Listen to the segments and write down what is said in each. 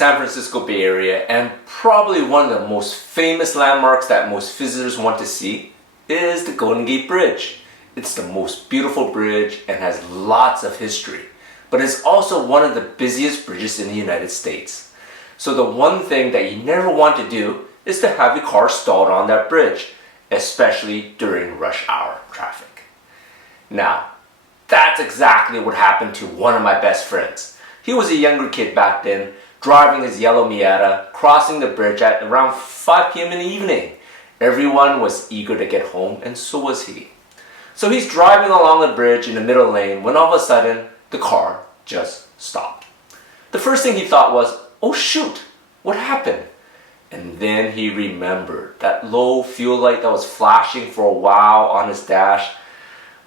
San Francisco Bay Area, and probably one of the most famous landmarks that most visitors want to see is the Golden Gate Bridge. It's the most beautiful bridge and has lots of history, but it's also one of the busiest bridges in the United States. So the one thing that you never want to do is to have your car stalled on that bridge, especially during rush hour traffic. Now, that's exactly what happened to one of my best friends. He was a younger kid back then, driving his yellow Miata, crossing the bridge at around 5 p.m. in the evening. Everyone was eager to get home, and so was he. So he's driving along the bridge in the middle lane when all of a sudden, the car just stopped. The first thing he thought was, oh shoot, what happened? And then he remembered that low fuel light that was flashing for a while on his dash.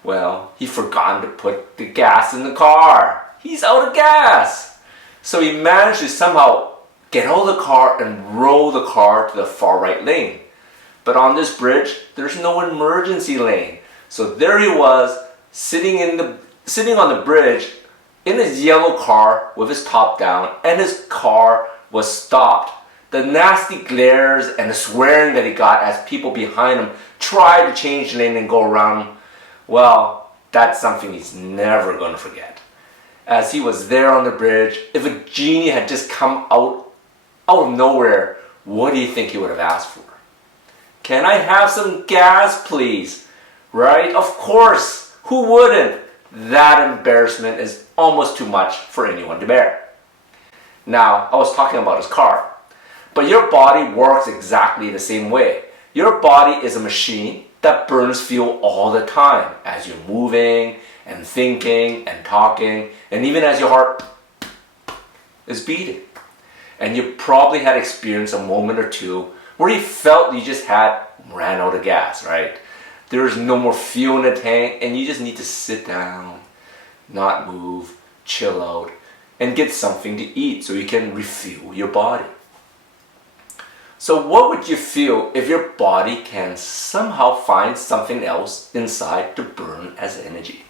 Well, he forgot to put the gas in the car. He's out of gas. So he managed to somehow get out of the car and roll the car to the far right lane. But on this bridge, there's no emergency lane. So there he was, sitting on the bridge in his yellow car with his top down, and his car was stopped. The nasty glares and the swearing that he got as people behind him tried to change lane and go around him, well, that's something he's never going to forget. As he was there on the bridge, if a genie had just come out of nowhere, what do you think he would have asked for? Can I have some gas, please? Right? Of course. Who wouldn't? That embarrassment is almost too much for anyone to bear. Now, I was talking about his car. But your body works exactly the same way. Your body is a machine that burns fuel all the time as you're moving and thinking and talking, and even as your heart is beating. And you probably had experienced a moment or two where you felt you just ran out of gas, right? There's no more fuel in the tank and you just need to sit down, not move, chill out, and get something to eat so you can refuel your body. So what would you feel if your body can somehow find something else inside to burn as energy?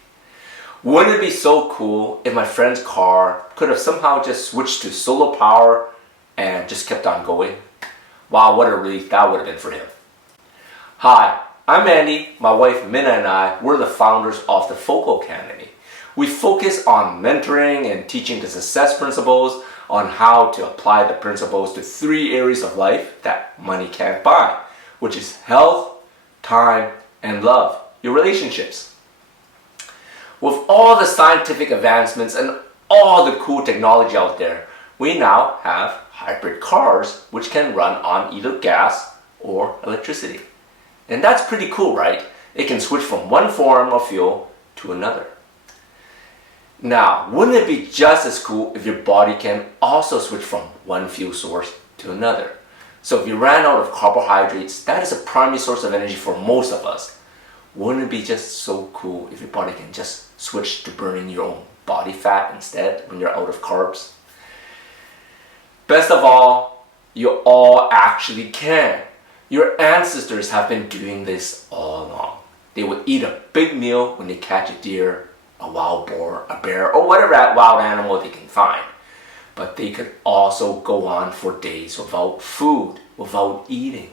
Wouldn't it be so cool if my friend's car could have somehow just switched to solar power and just kept on going? Wow, what a relief that would have been for him. Hi, I'm Andy. My wife Minna and I, we're the founders of the Foco Academy. We focus on mentoring and teaching the success principles on how to apply the principles to 3 areas of life that money can't buy, which is health, time, and love, your relationships. With all the scientific advancements and all the cool technology out there, we now have hybrid cars which can run on either gas or electricity. And that's pretty cool, right? It can switch from one form of fuel to another. Now, wouldn't it be just as cool if your body can also switch from one fuel source to another? So if you ran out of carbohydrates, that is a primary source of energy for most of us. Wouldn't it be just so cool if your body can just switch to burning your own body fat instead when you're out of carbs? Best of all, you all actually can. Your ancestors have been doing this all along. They would eat a big meal when they catch a deer, a wild boar, a bear, or whatever wild animal they can find. But they could also go on for days without food, without eating.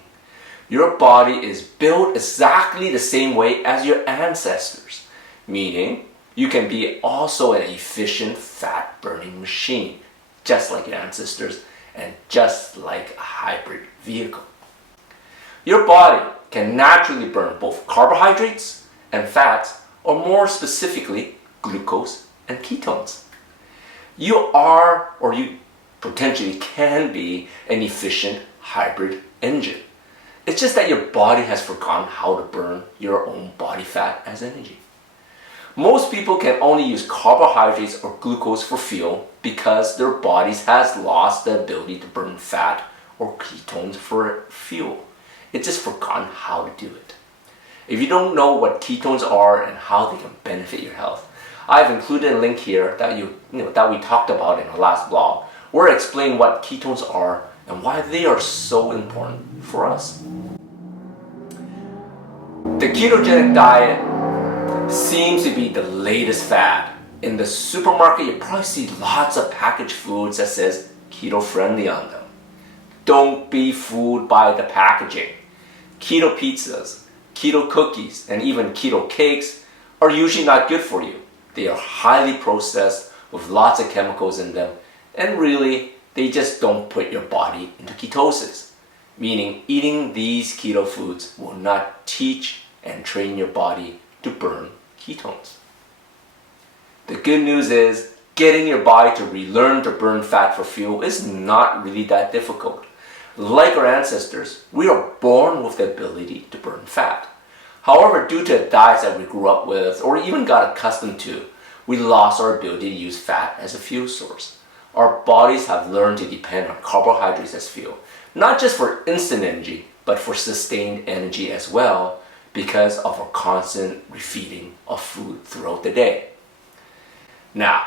Your body is built exactly the same way as your ancestors, meaning you can be also an efficient fat-burning machine, just like your ancestors and just like a hybrid vehicle. Your body can naturally burn both carbohydrates and fats, or more specifically, glucose and ketones. You are, or you potentially can be, an efficient hybrid engine. It's just that your body has forgotten how to burn your own body fat as energy. Most people can only use carbohydrates or glucose for fuel because their bodies has lost the ability to burn fat or ketones for fuel. It's just forgotten how to do it. If you don't know what ketones are and how they can benefit your health, I've included a link here that that we talked about in our last blog, where I explain what ketones are and why they are so important for us. The ketogenic diet seems to be the latest fad. In the supermarket, you probably see lots of packaged foods that says keto-friendly on them. Don't be fooled by the packaging. Keto pizzas, keto cookies, and even keto cakes are usually not good for you. They are highly processed with lots of chemicals in them, and really, they just don't put your body into ketosis. Meaning, eating these keto foods will not teach and train your body to burn ketones. The good news is, getting your body to relearn to burn fat for fuel is not really that difficult. Like our ancestors, we are born with the ability to burn fat. However, due to the diets that we grew up with or even got accustomed to, we lost our ability to use fat as a fuel source. Our bodies have learned to depend on carbohydrates as fuel, not just for instant energy, but for sustained energy as well, because of our constant refeeding of food throughout the day. Now,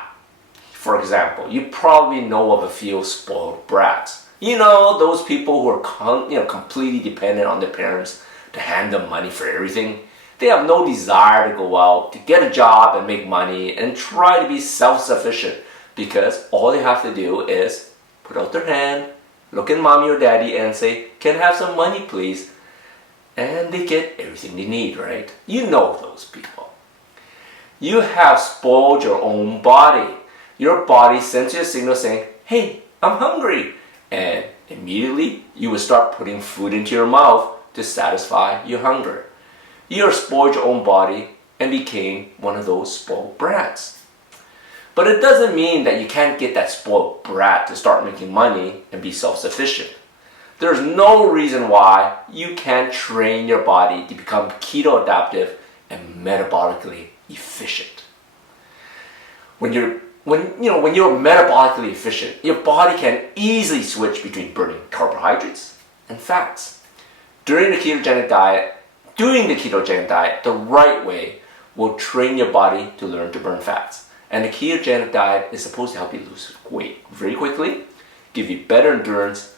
for example, you probably know of a few spoiled brats. You know, those people who are completely dependent on their parents to hand them money for everything. They have no desire to go out, to get a job and make money and try to be self-sufficient, because all they have to do is put out their hand, look at mommy or daddy and say, "Can I have some money please?" And they get everything they need, right? You know those people. You have spoiled your own body. Your body sends you a signal saying, "Hey, I'm hungry." And immediately you will start putting food into your mouth to satisfy your hunger. You have spoiled your own body and became one of those spoiled brats. But it doesn't mean that you can't get that spoiled brat to start making money and be self-sufficient. There's no reason why you can't train your body to become keto adaptive and metabolically efficient. When you're metabolically efficient, your body can easily switch between burning carbohydrates and fats. Doing the ketogenic diet the right way will train your body to learn to burn fats. And the ketogenic diet is supposed to help you lose weight very quickly, give you better endurance,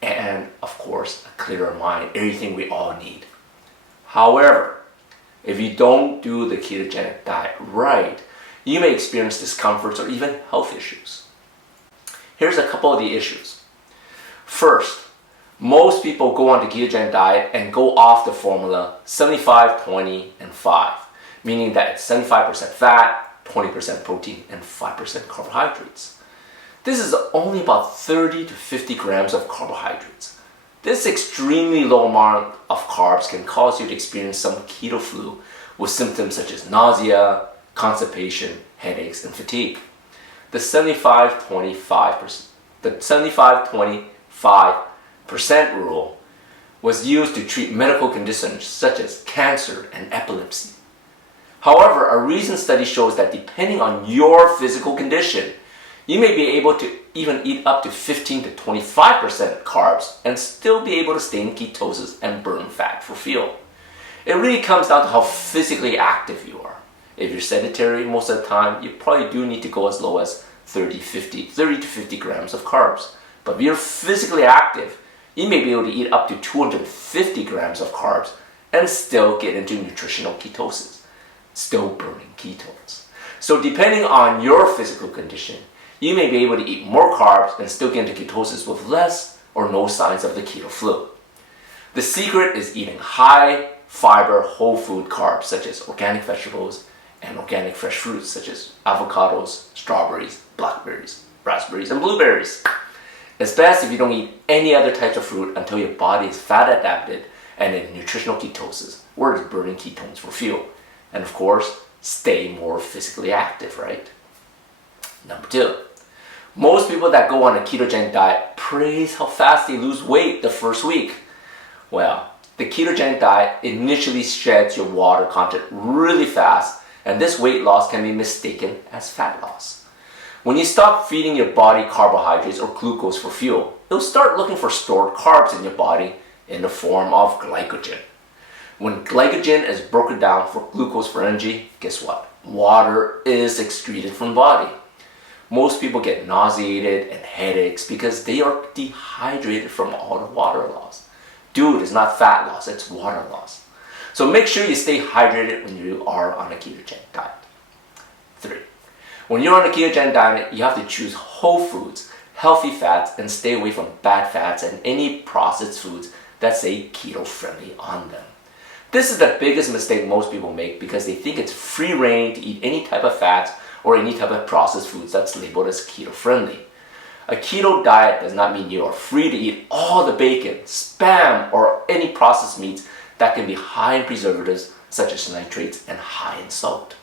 and of course, a clearer mind, everything we all need. However, if you don't do the ketogenic diet right, you may experience discomforts or even health issues. Here's a couple of the issues. First, most people go on the ketogenic diet and go off the formula 75, 20, and 5, meaning that it's 75% fat, 20% protein, and 5% carbohydrates. This is only about 30 to 50 grams of carbohydrates. This extremely low amount of carbs can cause you to experience some keto flu with symptoms such as nausea, constipation, headaches, and fatigue. The 75-25% rule was used to treat medical conditions such as cancer and epilepsy. However, a recent study shows that depending on your physical condition, you may be able to even eat up to 15 to 25% carbs and still be able to stay in ketosis and burn fat for fuel. It really comes down to how physically active you are. If you're sedentary most of the time, you probably do need to go as low as 30 to 50 grams of carbs. But if you're physically active, you may be able to eat up to 250 grams of carbs and still get into nutritional ketosis, still burning ketones. So depending on your physical condition, you may be able to eat more carbs and still get into ketosis with less or no signs of the keto flu. The secret is eating high fiber whole food carbs such as organic vegetables and organic fresh fruits such as avocados, strawberries, blackberries, raspberries, and blueberries. It's best if you don't eat any other types of fruit until your body is fat adapted and in nutritional ketosis, where it's burning ketones for fuel. And of course, stay more physically active, right? Number 2, most people that go on a ketogenic diet praise how fast they lose weight the first week. Well, the ketogenic diet initially sheds your water content really fast, and this weight loss can be mistaken as fat loss. When you stop feeding your body carbohydrates or glucose for fuel, it'll start looking for stored carbs in your body in the form of glycogen. When glycogen is broken down for glucose for energy, guess what? Water is excreted from the body. Most people get nauseated and headaches because they are dehydrated from all the water loss. Dude, it's not fat loss, it's water loss. So make sure you stay hydrated when you are on a ketogenic diet. 3, when you're on a ketogenic diet, you have to choose whole foods, healthy fats and stay away from bad fats and any processed foods that say keto friendly on them. This is the biggest mistake most people make because they think it's free reign to eat any type of fats or any type of processed foods that's labeled as keto friendly. A keto diet does not mean you are free to eat all the bacon, spam, or any processed meats that can be high in preservatives such as nitrates and high in salt.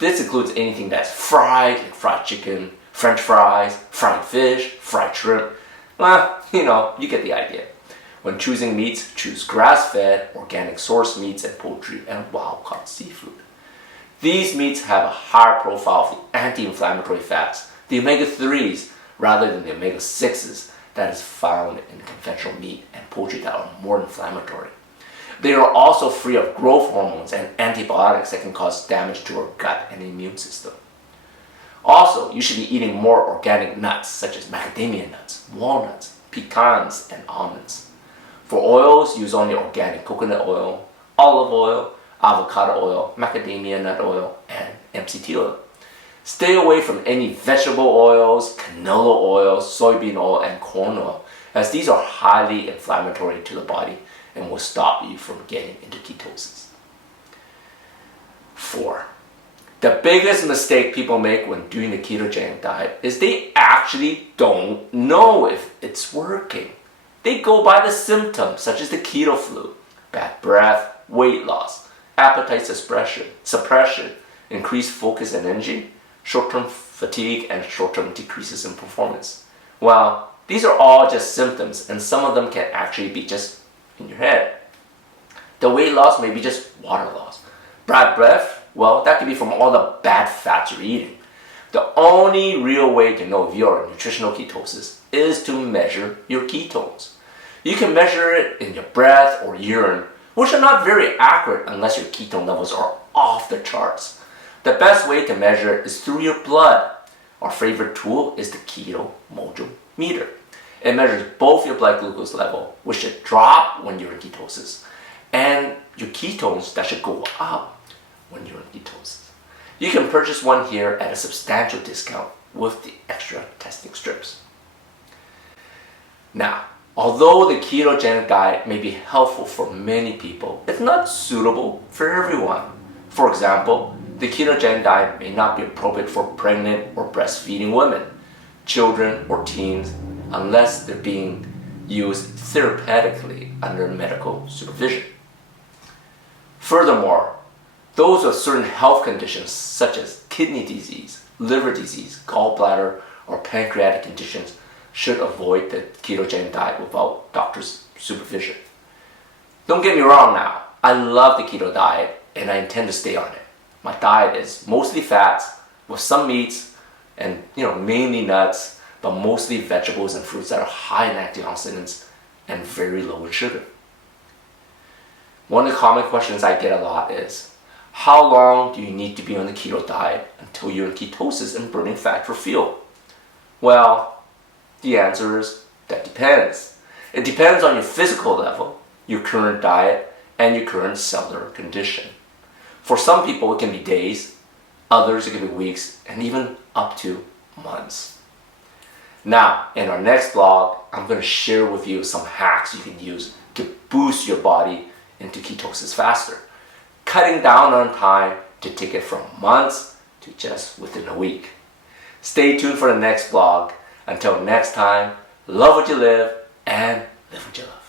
This includes anything that's fried, like fried chicken, French fries, fried fish, fried shrimp. Well, you get the idea. When choosing meats, choose grass-fed, organic source meats and poultry and wild-caught seafood. These meats have a higher profile of the anti-inflammatory fats, the omega-3s, rather than the omega-6s that is found in conventional meat and poultry that are more inflammatory. They are also free of growth hormones and antibiotics that can cause damage to our gut and immune system. Also, you should be eating more organic nuts such as macadamia nuts, walnuts, pecans, and almonds. For oils, use only organic coconut oil, olive oil, avocado oil, macadamia nut oil, and MCT oil. Stay away from any vegetable oils, canola oil, soybean oil, and corn oil, as these are highly inflammatory to the body and will stop you from getting into ketosis. 4. The biggest mistake people make when doing the ketogenic diet is they actually don't know if it's working. They go by the symptoms such as the keto flu, bad breath, weight loss, appetite suppression, increased focus and energy, short-term fatigue, and short-term decreases in performance. Well, these are all just symptoms, and some of them can actually be just in your head. The weight loss may be just water loss. Bad breath, well, that could be from all the bad fats you're eating. The only real way to know if you're in nutritional ketosis is to measure your ketones. You can measure it in your breath or urine, which are not very accurate unless your ketone levels are off the charts. The best way to measure it is through your blood. Our favorite tool is the Keto Mojo Meter. It measures both your blood glucose level, which should drop when you're in ketosis, and your ketones that should go up when you're in ketosis. You can purchase one here at a substantial discount with the extra testing strips. Now, although the ketogenic diet may be helpful for many people, it's not suitable for everyone. For example, the ketogenic diet may not be appropriate for pregnant or breastfeeding women, children, or teens unless they're being used therapeutically under medical supervision. Furthermore, those with certain health conditions such as kidney disease, liver disease, gallbladder, or pancreatic conditions should avoid the ketogenic diet without doctor's supervision. Don't get me wrong now, I love the keto diet and I intend to stay on it. My diet is mostly fats with some meats and mainly nuts, but mostly vegetables and fruits that are high in antioxidants and very low in sugar. One of the common questions I get a lot is, how long do you need to be on the keto diet until you're in ketosis and burning fat for fuel? Well, the answer is, that depends. It depends on your physical level, your current diet, and your current cellular condition. For some people, it can be days, others it can be weeks, and even up to months. Now, in our next blog, I'm going to share with you some hacks you can use to boost your body into ketosis faster, cutting down on time to take it from months to just within a week. Stay tuned for the next blog. Until next time, love what you live and live what you love.